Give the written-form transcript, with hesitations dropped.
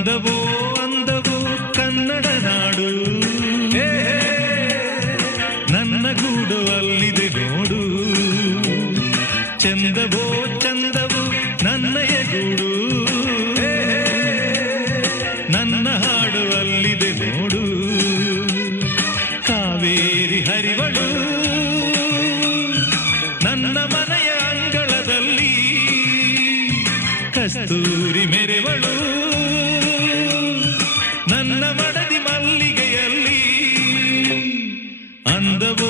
ಅಂದವೋ ಅಂದವೋ ಕನ್ನಡ ನಾಡು, ನನ್ನ ಗೂಡು ಅಲ್ಲಿದೆ ನೋಡು. ಚಂದವೋ ಚಂದವೋ ನನ್ನಯ ಗೂಡು, ನನ್ನ ಹಾಡು ಅಲ್ಲಿದೆ ನೋಡು. ಕಾವೇರಿ ಹರಿವಳು ನನ್ನ ಮನೆಯ ಅಂಗಳದಲ್ಲಿ, ಕಸ್ತೂರಿ ಮೆರೆವಳು ನನ್ನ ಮಡದಿ ಮಲ್ಲಿಗೆಯಲ್ಲಿ. ಅಂದವೋ